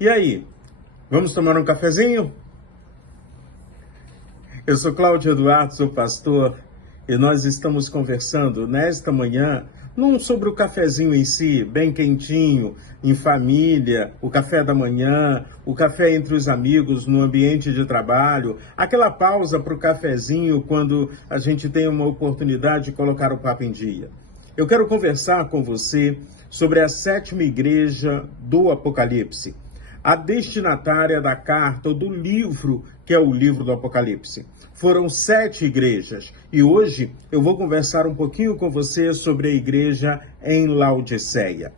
E aí, vamos tomar um cafezinho? Eu sou Cláudio Eduardo, sou pastor, e nós estamos conversando nesta manhã, não sobre o cafezinho em si, bem quentinho, em família, o café da manhã, o café entre os amigos no ambiente de trabalho, aquela pausa para o cafezinho quando a gente tem uma oportunidade de colocar o papo em dia. Eu quero conversar com você sobre a 7ª igreja do Apocalipse, a destinatária da carta ou do livro que é o livro do Apocalipse. Foram 7 igrejas e hoje eu vou conversar um pouquinho com você sobre a igreja em Laodiceia.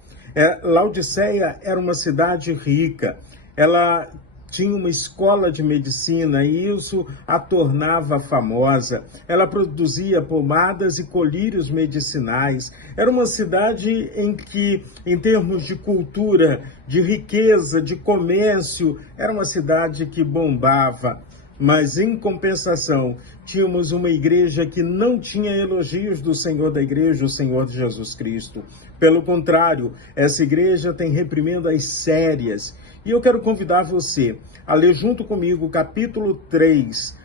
Laodiceia era uma cidade rica, ela tinha uma escola de medicina e isso a tornava famosa. Ela produzia pomadas e colírios medicinais. Era uma cidade em que, em termos de cultura, de riqueza, de comércio, era uma cidade que bombava. Mas, em compensação, tínhamos uma igreja que não tinha elogios do Senhor da igreja, o Senhor de Jesus Cristo. Pelo contrário, essa igreja tem reprimendas sérias. E eu quero convidar você a ler junto comigo o capítulo 3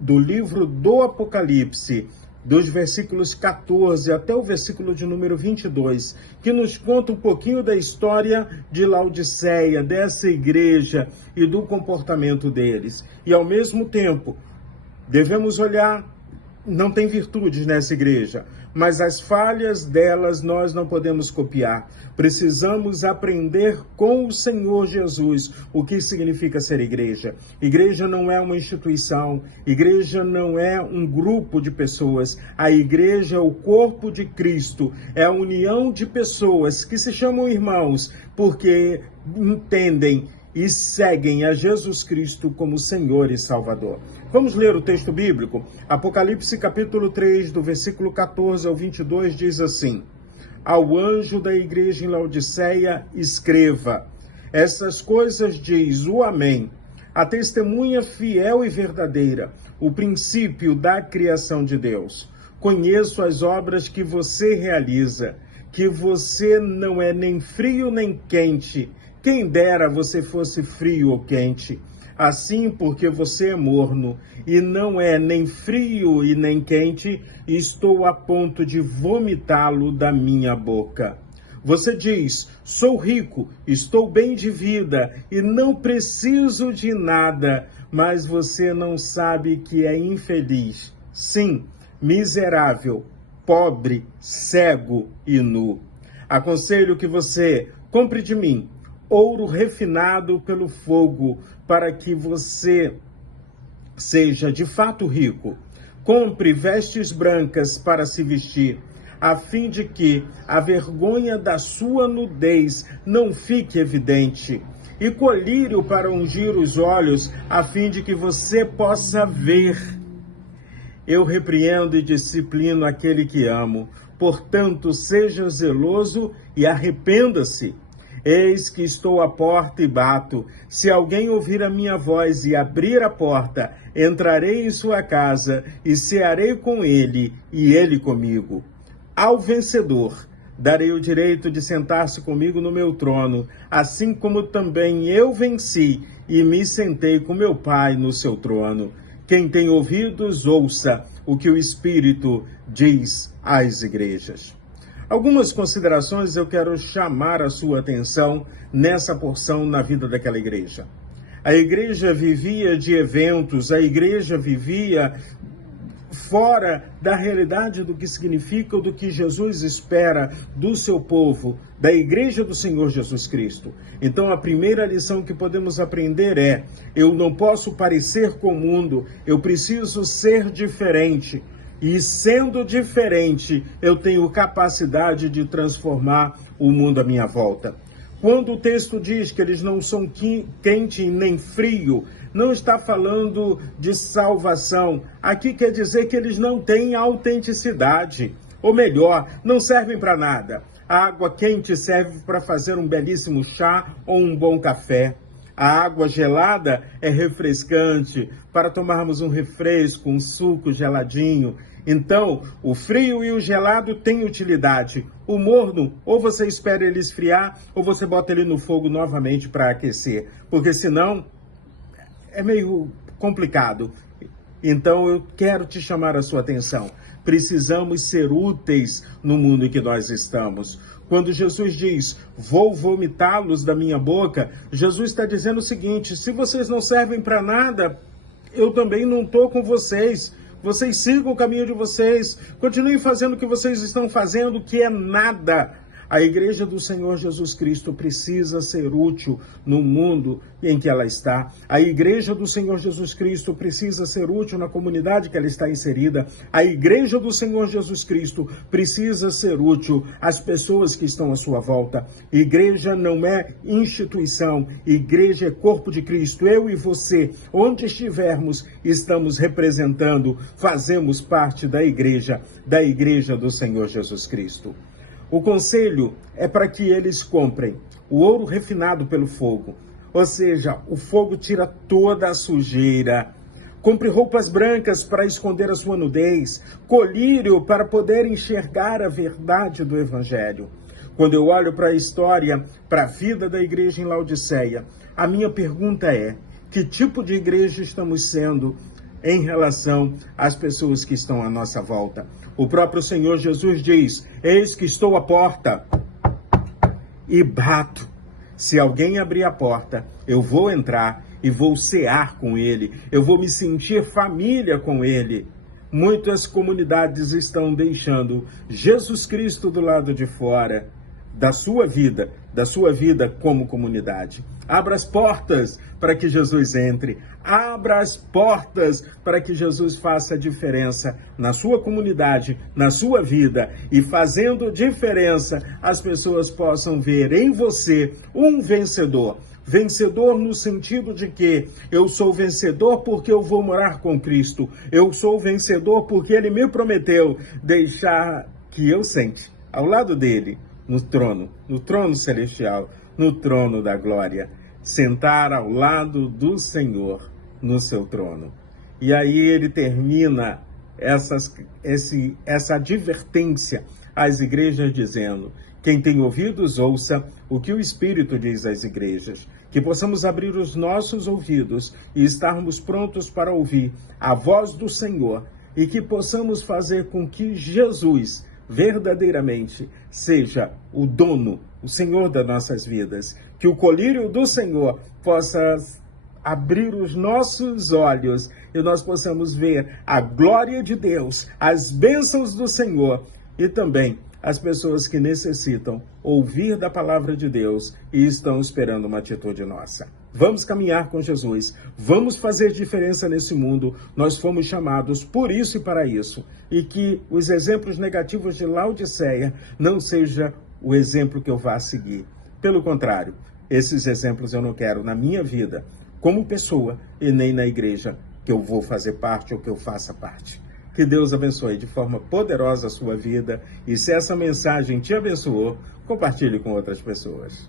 do livro do Apocalipse, dos versículos 14 até o versículo de número 22, que nos conta um pouquinho da história de Laodiceia, dessa igreja e do comportamento deles. E ao mesmo tempo, devemos olhar, não tem virtudes nessa igreja, mas as falhas delas nós não podemos copiar. Precisamos aprender com o Senhor Jesus o que significa ser igreja. Igreja não é uma instituição, igreja não é um grupo de pessoas. A igreja é o corpo de Cristo, é a união de pessoas que se chamam irmãos porque entendem e seguem a Jesus Cristo como Senhor e Salvador. Vamos ler o texto bíblico? Apocalipse capítulo 3, do versículo 14 ao 22, diz assim: Ao anjo da igreja em Laodiceia escreva: Essas coisas diz o Amém, a testemunha fiel e verdadeira, o princípio da criação de Deus. Conheço as obras que você realiza, que você não é nem frio nem quente. Quem dera você fosse frio ou quente. Assim, porque você é morno e não é nem frio e nem quente, estou a ponto de vomitá-lo da minha boca. Você diz, sou rico, estou bem de vida e não preciso de nada, mas você não sabe que é infeliz. Sim, miserável, pobre, cego e nu. Aconselho que você compre de mim ouro refinado pelo fogo, para que você seja de fato rico. Compre vestes brancas para se vestir, a fim de que a vergonha da sua nudez não fique evidente. E colírio para ungir os olhos, a fim de que você possa ver. Eu repreendo e disciplino aquele que amo. Portanto, seja zeloso e arrependa-se. Eis que estou à porta e bato. Se alguém ouvir a minha voz e abrir a porta, entrarei em sua casa e cearei com ele e ele comigo. Ao vencedor, darei o direito de sentar-se comigo no meu trono, assim como também eu venci e me sentei com meu Pai no seu trono. Quem tem ouvidos, ouça o que o Espírito diz às igrejas. Algumas considerações eu quero chamar a sua atenção nessa porção na vida daquela igreja. A igreja vivia de eventos, a igreja vivia fora da realidade do que significa ou do que Jesus espera do seu povo, da igreja do Senhor Jesus Cristo. Então a primeira lição que podemos aprender é: eu não posso parecer com o mundo, eu preciso ser diferente. E sendo diferente, eu tenho capacidade de transformar o mundo à minha volta. Quando o texto diz que eles não são quente nem frio, não está falando de salvação. Aqui quer dizer que eles não têm autenticidade. Ou melhor, não servem para nada. A água quente serve para fazer um belíssimo chá ou um bom café. A água gelada é refrescante para tomarmos um refresco, um suco geladinho. Então, o frio e o gelado têm utilidade. O morno, ou você espera ele esfriar, ou você bota ele no fogo novamente para aquecer. Porque senão é meio complicado. Então eu quero te chamar a sua atenção. Precisamos ser úteis no mundo em que nós estamos. Quando Jesus diz, vou vomitá-los da minha boca, Jesus está dizendo o seguinte, se vocês não servem para nada, eu também não estou com vocês. Vocês sigam o caminho de vocês, continuem fazendo o que vocês estão fazendo, que é nada. A igreja do Senhor Jesus Cristo precisa ser útil no mundo em que ela está. A igreja do Senhor Jesus Cristo precisa ser útil na comunidade que ela está inserida. A igreja do Senhor Jesus Cristo precisa ser útil às pessoas que estão à sua volta. Igreja não é instituição, igreja é corpo de Cristo. Eu e você, onde estivermos, estamos representando, fazemos parte da igreja do Senhor Jesus Cristo. O conselho é para que eles comprem o ouro refinado pelo fogo, ou seja, o fogo tira toda a sujeira. Compre roupas brancas para esconder a sua nudez, colírio para poder enxergar a verdade do Evangelho. Quando eu olho para a história, para a vida da igreja em Laodiceia, a minha pergunta é, que tipo de igreja estamos sendo em relação às pessoas que estão à nossa volta? O próprio Senhor Jesus diz, eis que estou à porta e bato. Se alguém abrir a porta, eu vou entrar e vou cear com ele. Eu vou me sentir família com ele. Muitas comunidades estão deixando Jesus Cristo do lado de fora da sua vida como comunidade. Abra as portas para que Jesus entre. Abra as portas para que Jesus faça a diferença na sua comunidade, na sua vida. E fazendo diferença, as pessoas possam ver em você um vencedor. Vencedor no sentido de que eu sou vencedor porque eu vou morar com Cristo. Eu sou vencedor porque Ele me prometeu deixar que eu sente ao lado dele, no trono celestial, no trono da glória, sentar ao lado do Senhor no seu trono. E aí ele termina essa advertência às igrejas dizendo, quem tem ouvidos ouça o que o Espírito diz às igrejas, que possamos abrir os nossos ouvidos e estarmos prontos para ouvir a voz do Senhor e que possamos fazer com que Jesus verdadeiramente seja o dono, o Senhor das nossas vidas, que o colírio do Senhor possa abrir os nossos olhos e nós possamos ver a glória de Deus, as bênçãos do Senhor e também as pessoas que necessitam ouvir da palavra de Deus e estão esperando uma atitude nossa. Vamos caminhar com Jesus, vamos fazer diferença nesse mundo, nós fomos chamados por isso e para isso. E que os exemplos negativos de Laodiceia não seja o exemplo que eu vá seguir. Pelo contrário, esses exemplos eu não quero na minha vida, como pessoa e nem na igreja que eu vou fazer parte ou que eu faça parte. Que Deus abençoe de forma poderosa a sua vida e se essa mensagem te abençoou, compartilhe com outras pessoas.